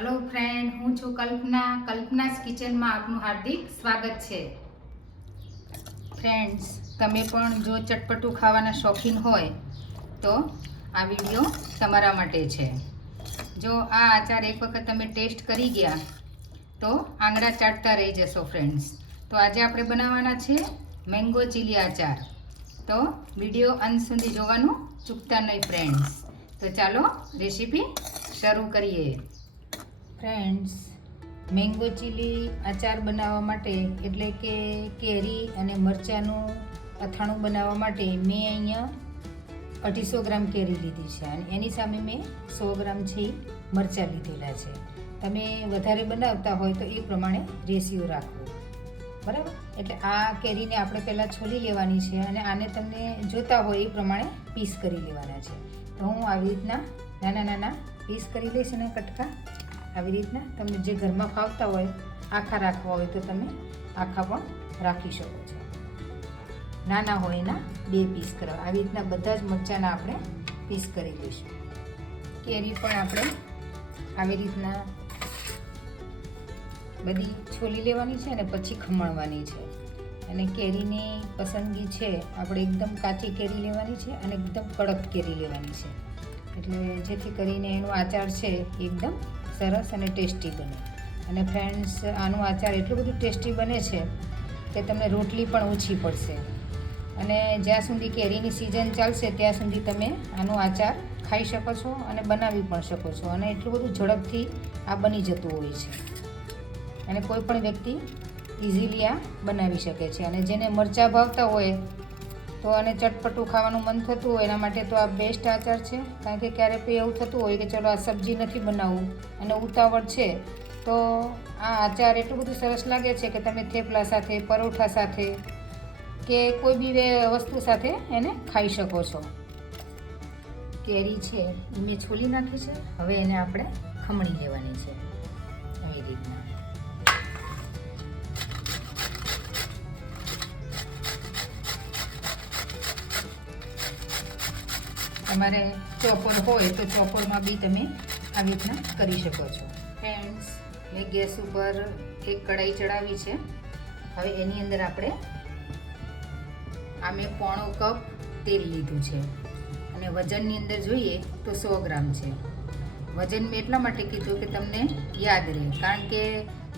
Hello friend, हूँ छू कल्पना's kitchen में आपनु हार्दिक स्वागत है। फ्रेंड्स, तमे पण जो चटपटू खावाना शौकीन होय तो आ विडियो तमारा माटे छे। जो आ आचार एक वखत तमे टेस्ट करी गया तो आंगळा चाटता रही जशो। फ्रेंड्स, तो आज आपणे बनाववाना छे मैंगो चीली आचार। तो विडियो अंत सुधी जोवानुं चूकता नहीं फ्रेंड्स। तो चालो रेसिपी शरू करिए। फ्रेंड्स, मैंगो चीली आचार बनाववा माटे एटले के केरी अने मरचाનું અથાણું બનાવવા માટે મેં અહીંયા 250 ગ્રામ કેરી લીધી છે અને એની સામે મેં 100 ગ્રામ છે મરચાં લીધેલા છે। તમે વધારે બનાવતા હોય તો એ પ્રમાણે રેશિયો રાખવો, બરાબર। એટલે આ કેરીને આપણે પહેલાં છોલી લેવાની છે અને આને તમને જોતા હોય એ પ્રમાણે પીસ કરી લેવાના છે। તો હું આવી રીતના નાના નાના પીસ કરી લઈશ અને કટકા આવી રીતના તમને જે ઘરમાં ફાવતા હોય આખા રાખવા હોય તો તમે આખા પણ રાખી શકો છો। નાના હોય એના 2 પીસ કરવા આવી રીતના બધા જ મરચાંના આપણે પીસ કરી લઈશું। કેરી પણ આપણે આવી રીતના બધી છોલી લેવાની છે અને પછી ખમણવાની છે। અને કેરીની પસંદગી છે આપણે એકદમ કાચી કેરી લેવાની છે અને એકદમ કડક કેરી લેવાની છે, એટલે જેથી કરીને એનો આચાર છે એકદમ સરસ અને ટેસ્ટી બને। અને ફ્રેન્ડ્સ, આનું આચાર એટલું બધું ટેસ્ટી બને છે કે તમને રોટલી પણ ઓછી પડશે અને જ્યાં સુધી કેરીની સિઝન ચાલશે ત્યાં સુધી તમે આનો આચાર ખાઈ શકો છો અને બનાવી પણ શકો છો અને એટલું બધું ઝડપથી આ બની જતું હોય છે અને કોઈ પણ વ્યક્તિ ઇઝીલી આ બનાવી શકે છે। અને જેને મરચાં ભાવતા હોય તો અને ચટપટું ખાવાનું મન થતું હોય એના માટે તો આ બેસ્ટ આચાર છે। કારણ કે ક્યારેક એવું થતું હોય કે ચલો આ સબ્જી નથી બનાવવું અને ઉતાવળ છે તો આ આચાર એટલું બધું સરસ લાગે છે કે તમે થેપલા સાથે, પરોઠા સાથે કે કોઈ બી વસ્તુ સાથે એને ખાઈ શકો છો। કેરી છે એ મેં છોલી નાખી છે, હવે એને આપણે ખમણી લેવાની છે આવી રીતના। તમારે ચોપર હોય તો ચોપરમાં બી તમે આવી રીતના કરી શકો છો। ફ્રેન્ડ્સ, મેં ગેસ ઉપર એક કઢાઈ ચડાવી છે। હવે એની અંદર આપણે આ મેં 1/4 કપ તેલ લીધું છે અને વજનની અંદર જોઈએ તો 100 ગ્રામ છે। વજન મેં એટલા માટે કીધું કે તમને યાદ રહે, કારણ કે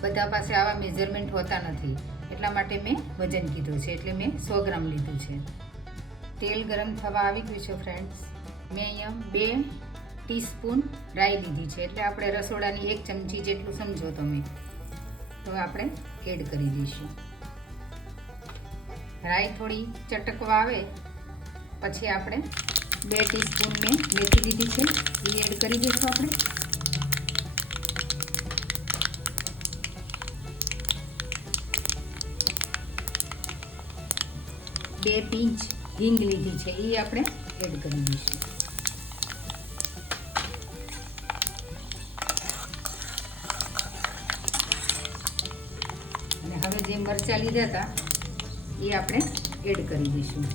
બધા પાસે આવા મેઝરમેન્ટ હોતા નથી, એટલા માટે મેં વજન કીધું છે, એટલે મેં 100 ગ્રામ લીધું છે। તેલ ગરમ થવા આવી ગયું છે ફ્રેન્ડ્સ। મેં અહીંયા 2 ટીસ્પૂન રાઈ લીધી છે, એટલે આપણે રસોડાની 1 ચમચી જેટલું સમજો તમે, તો આપણે એડ કરી દઈશું। રાઈ થોડી ચટકવા આવે પછી આપણે 2 ટીસ્પૂન મેં મેથી લીધી છે એ એડ કરી દઈશું આપણે। બે પિંચ હિંગ લીધી છે એ આપણે એડ કરી દઈશું। અને હવે જે મરચાં લીધા હતા એ આપણે એડ કરી દઈશું।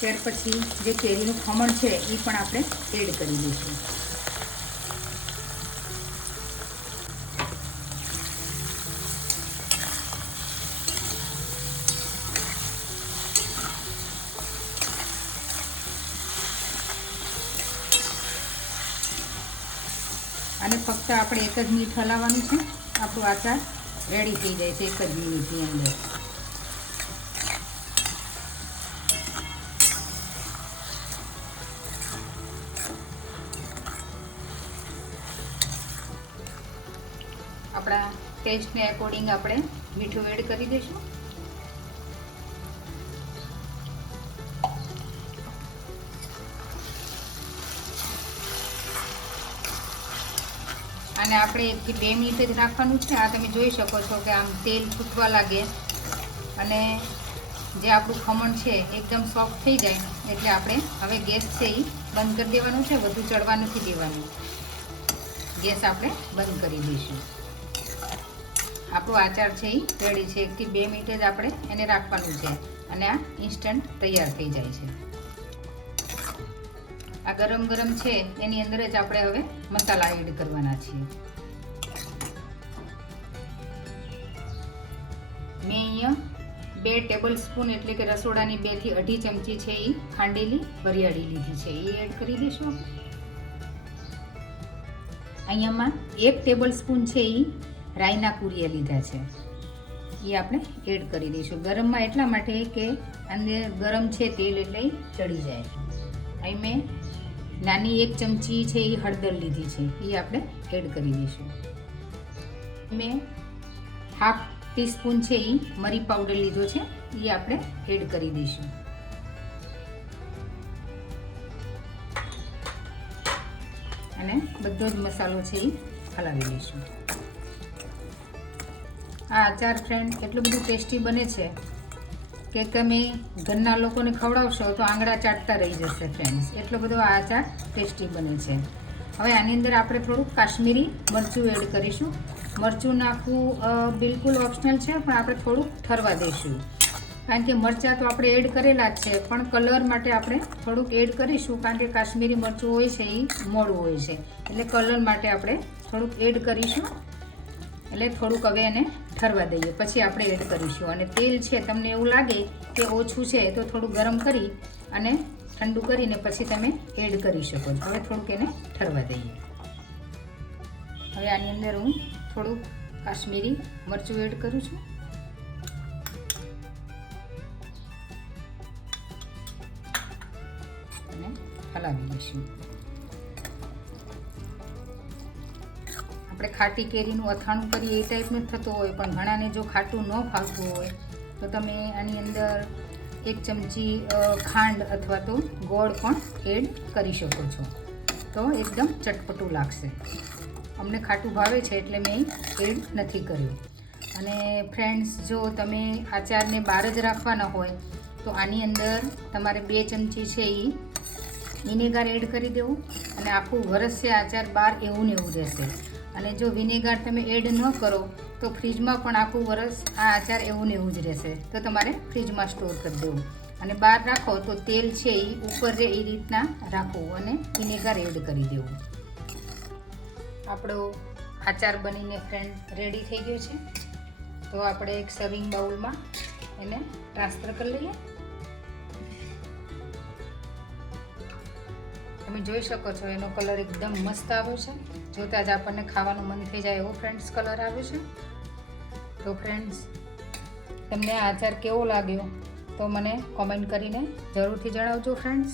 ત્યાર પછી જે કેરીનું ખમણ છે એ પણ આપણે એડ કરી દઈશું। અને ફક્ત આપણે 1 જ મિનિટ હલાવવાનું છે, આપણું આચાર રેડી થઈ જાય છે 1 જ મિનિટની અંદર। આપણા ટેસ્ટને એકોર્ડિંગ આપણે મીઠું એડ કરી દઈશું। અને આપણે 1 થી 2 મિનિટ જ રાખવાનું છે। આ તમે જોઈ શકો છો કે આમ તેલ છૂટવા લાગે અને જે આપણું ખમણ છે એકદમ સોફ્ટ થઈ જાય એટલે આપણે હવે ગેસ છે એ બંધ કરી દેવાનું છે, વધુ ચડવા નથી દેવાનું. ગેસ આપણે બંધ કરી દઈશું. આપણો આચાર છે એ રેડી છે. 1 થી 2 મિનિટ જ આપણે એને રાખવાનું છે અને આ ઇન્સ્ટન્ટ તૈયાર થઈ જાય છે. આ ગરમ ગરમ છે એની અંદર જ આપણે હવે મસાલા એડ કરવાના છીએ. મેં અહીંયા 2 ટેબલ સ્પૂન એટલે કે રસોડાની 2 થી 2.5 ચમચી છે એ ખાંડેલી વરિયાળી લીધી છે, એ એડ કરી દઈશું. અહીંયામાં 1 ટેબલ સ્પૂન છે એ રાઈના કુરિયા લીધા છે, એ આપણે એડ કરી દઈશું. ગરમમાં એટલા માટે કે અંદર ગરમ છે તેલ એટલે ચડી જાય. અહીં મેં નાની 1 ચમચી છે એ હળદર લીધી છે, એ આપણે એડ કરી દઈશું. મેં ½ ટીસ્પૂન છે એ મરી પાવડર લીધો છે, એ આપણે એડ કરી દઈશું. અને બધો જ મસાલો છે એ હલાવી લઈશું. આ આચાર ફ્રેન્ડ એટલું બધું ટેસ્ટી બને છે કે તમે ઘરના લોકોને ખવડાવશો તો આંગળા ચાટતા રહી જશે ફ્રેન્ડ્સ. એટલો બધો આ આચાર ટેસ્ટી બને છે. હવે આની અંદર આપણે થોડુંક કાશ્મીરી મરચું એડ કરીશું. મરચું નાખવું બિલકુલ ઓપ્શનલ છે, પણ આપણે થોડુંક ઠરવા દઈશું. કારણ કે મરચાં તો આપણે એડ કરેલા જ છે, પણ કલર માટે આપણે થોડુંક એડ કરીશું. કારણ કે કાશ્મીરી મરચું હોય છે એ મોડું હોય છે, એટલે કલર માટે આપણે થોડુંક એડ કરીશું. એટલે થોડુંક હવે એને ઠરવા દઈએ, પછી આપણે એડ કરીશું. અને તેલ છે તમને એવું લાગે કે ઓછું છે તો થોડું ગરમ કરી અને ઠંડુ કરીને પછી તમે એડ કરી શકો છો. હવે થોડુંક એને ઠરવા દઈએ. હવે આની અંદર હું થોડુંક કાશ્મીરી મરચું એડ કરું છું. અને હલાવી લઈશું. આપણે ખાટી કેરીનું અથાણું કરીએ એ ટાઈપનું જ થતું હોય, પણ ઘણાને જો ખાટું ન ફાવતું હોય તો તમે આની અંદર 1 ચમચી ખાંડ અથવા તો ગોળ પણ એડ કરી શકો છો, તો એકદમ ચટપટું લાગશે. અમને ખાટું ભાવે છે એટલે મેં એડ નથી કર્યું. અને ફ્રેન્ડ્સ, જો તમે આચારને બહાર જ રાખવાના હોય તો આની અંદર તમારે 2 ચમચી છે એ વિનેગર એડ કરી દેવું, અને આખું વરસ છે આચાર બહાર એવું ને એવું રહેશે. અને જો વિનેગર તમે એડ ન કરો તો ફ્રીજમાં પણ આખું વરસ આ આચાર એવું ને એવું જ રહેશે. તો તમારે ફ્રીજમાં સ્ટોર કરી દેવું. અને બહાર રાખો તો તેલ છે એ ઉપર રહે એ રીતના રાખવું અને વિનેગર એડ કરી દેવું. આપણો આચાર બનીને ફ્રેન્ડ રેડી થઈ ગયો છે. તો આપણે એક સર્વિંગ બાઉલમાં એને ટ્રાન્સફર કરી લઈએ. તમે જોઈ શકો છો એનો કલર એકદમ મસ્ત આવ્યો છે. જોતાં જ આપણને ખાવાનું મન થઈ જાય એવો ફ્રેન્ડ્સ કલર આવ્યો છે. તો ફ્રેન્ડ્સ, તમને આ આચાર કેવો લાગ્યો તો મને કોમેન્ટ કરીને જરૂરથી જણાવજો ફ્રેન્ડ્સ.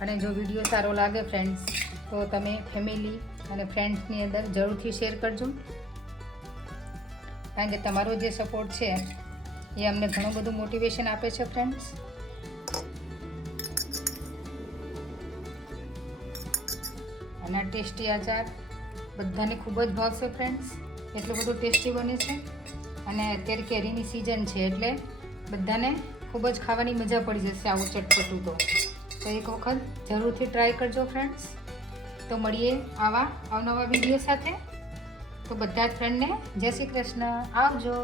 અને જો વિડીયો સારો લાગે ફ્રેન્ડ્સ તો તમે ફેમિલી અને ફ્રેન્ડ્સની અંદર જરૂરથી શેર કરજો. કારણ કે તમારો જે સપોર્ટ છે એ અમને ઘણું બધું મોટિવેશન આપે છે ફ્રેન્ડ્સ. અને આ ટેસ્ટી આચાર બધાને ખૂબ જ ભાવશે ફ્રેન્ડ્સ. એટલું બધું ટેસ્ટી બને છે. અને અત્યારે કેરીની સિઝન છે એટલે બધાને ખૂબ જ ખાવાની મજા પડી જશે આવું ચટપટું. તો એક વખત જરૂરથી ટ્રાય કરજો ફ્રેન્ડ્સ. તો મળીએ આવા અવનવા વિડીયો સાથે. તો બધા જ ફ્રેન્ડને જય શ્રી કૃષ્ણ. આવજો.